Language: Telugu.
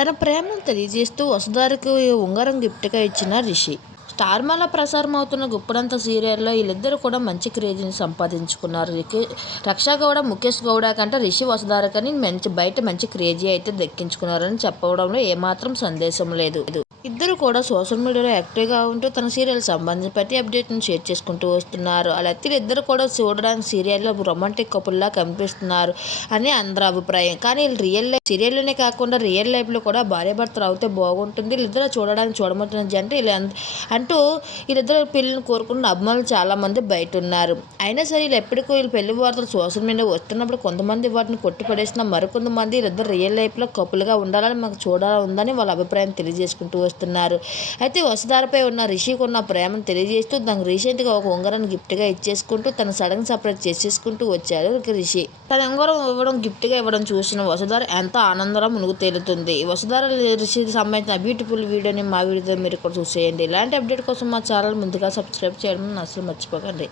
తన ప్రేమను తెలియజేస్తూ వసుధారికి ఉంగరం గిఫ్ట్గా ఇచ్చిన రిషి. స్టార్మాలో ప్రసారం అవుతున్న గుప్పడంత సీరియల్లో వీళ్ళిద్దరు కూడా మంచి క్రేజ్ని సంపాదించుకున్నారు. రక్షా గౌడ ముఖేష్ గౌడ కంటే రిషి వసుధారకని మంచి బయట మంచి క్రేజీ అయితే దక్కించుకున్నారని చెప్పడంలో ఏమాత్రం సందేశం లేదు. ఇద్దరు కూడా సోషల్ మీడియాలో యాక్టివ్గా ఉంటూ తన సీరియల్ సంబంధించిన ప్రతి అప్డేట్ను షేర్ చేసుకుంటూ వస్తున్నారు. అలా ఇద్దరు కూడా చూడడానికి సీరియల్లో రొమాంటిక్ కపుల్లా కనిపిస్తున్నారు అని అందరి అభిప్రాయం. కానీ వీళ్ళు రియల్ లైఫ్ సీరియల్లోనే కాకుండా రియల్ లైఫ్లో కూడా భార్యాభర్తలు అవుతే బాగుంటుంది. వీళ్ళిద్దరు చూడడానికి చూడమంటున్న జంట వీళ్ళు అంటూ వీళ్ళిద్దరు పెళ్ళిని కోరుకున్న అభిమానులు చాలామంది బయట ఉన్నారు అయినా సరే వీళ్ళు ఎప్పటికో వీళ్ళు పెళ్ళి వార్తలు సోషల్ మీడియా వస్తున్నప్పుడు కొంతమంది వాటిని కొట్టిపడేసిన మరికొంతమంది వీళ్ళిద్దరు రియల్ లైఫ్లో కపుల్గా ఉండాలని మాకు చూడాలని ఉందని వాళ్ళ అభిప్రాయం తెలియజేసుకుంటూ వస్తున్నారు అయితే వసుధారపై ఉన్న రిషికి ఉన్న ప్రేమను తెలియజేస్తూ తనకు రీసెంట్గా ఒక ఉంగరాన్ని గిఫ్ట్గా ఇచ్చేసుకుంటూ తన సడన్ సపరేట్ చేసేసుకుంటూ వచ్చారు రిషి. తన ఉంగరం ఇవ్వడం గిఫ్ట్గా ఇవ్వడం చూసిన వసుధార ఎంత ఆనందరా మునుగు తేలుతుంది. వసుధార రిషికి సంబంధించిన బ్యూటిఫుల్ వీడియోని మా వీడియో మీరు కూడా చూసేయండి. ఇలాంటి అప్డేట్ కోసం మా ఛానల్ ముందుగా సబ్స్క్రైబ్ చేయడం అసలు మర్చిపోకండి.